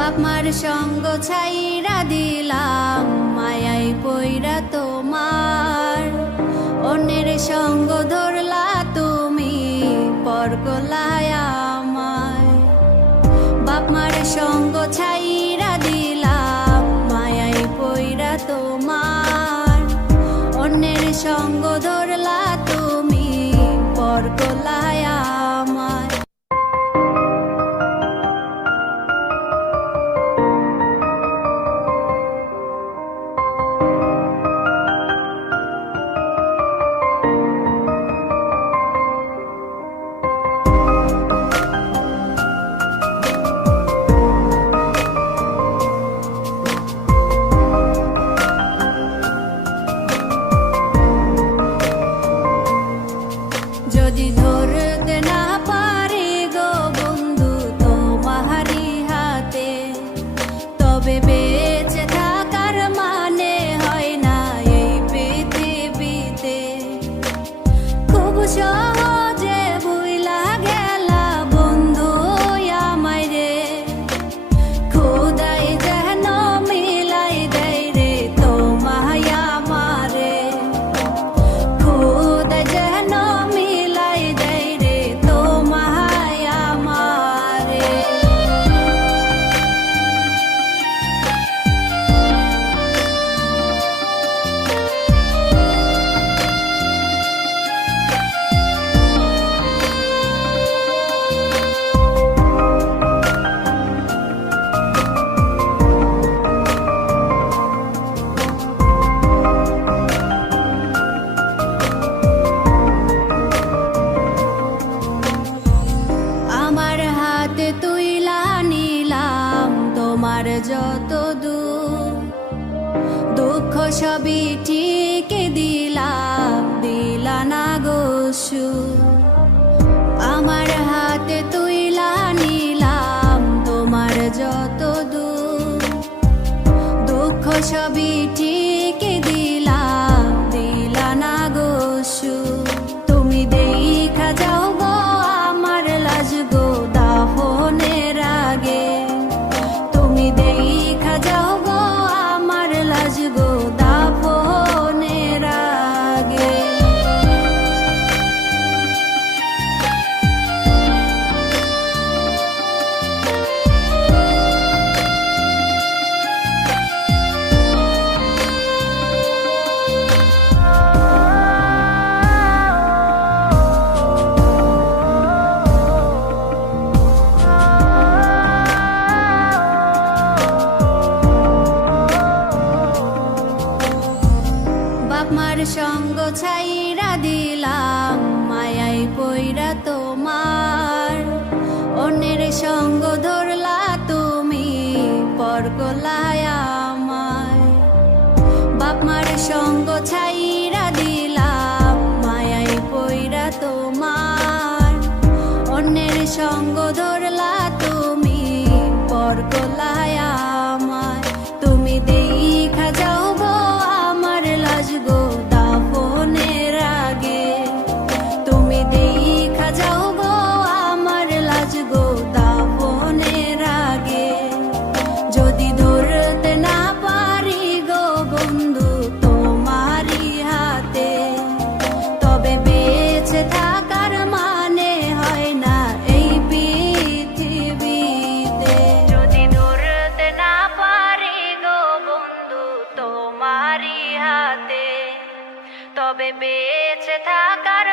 বাপ মার সঙ্গ ছাইরা দিলাম মায়াই পইরা তোমার, অন্যের সঙ্গ ধরলা তুমি পর করলায় আমায়। বাপ মার সঙ্গ ছাইরা দিলাম মায়াই পইরা তোমার, অন্যের সঙ্গ ধরলা তুমি পর করলায় আমায়। যদি ধরতে না পারি গো বন্ধু তোমারি হাতে, তবে বেঁচে থাকার মানে হয় না এই পৃথিবীতে। খুব সহজে ভুইলা গেলা বন্ধু আমায় রে, খোদাই যেন মিলাই দেয় রে তোমায় আমারে, খোদাই যেন তুইলা নিলাম তোমার যত দুঃখ সবই ঠিক দিলা না গো সুখ। আমার হাতে তুইলা নিলাম তোমার যত দুঃখ সবই ঠিক দিলা না গো সুখ। তুমি দেখা যাও গো আমার লাজ গো দাফনের আগে, তুমি দেখা যাও গো আমার লাজ গো দাফনের আগে। বাপ মার সঙ্গ ছাইরা দিলাম মায়াই পইরা তোমার, অন্যের সঙ্গ ধরলা তুমি পর করলায় আমায়। বাপ মার সঙ্গ ছাইরা দিলাম মায়াই পইরা তোমার, অন্যের সঙ্গ ধরলা তুমি পর করলায় আমায়। তুমি দেখা যাও গো আমার লাজ গো দাফনের আগে, তুমি দেখা যাও গো আমার লাজ গো দাফনের আগে। যদি ধরতে না পারি গো বন্ধু তোমারি হাতে, তবে বেঁচে থাকার মানে হয় না এই পৃথিবীতে। যদি ধরতে না পারি গো বন্ধু তোমারি হাতে, তবে বেঁচে থাকার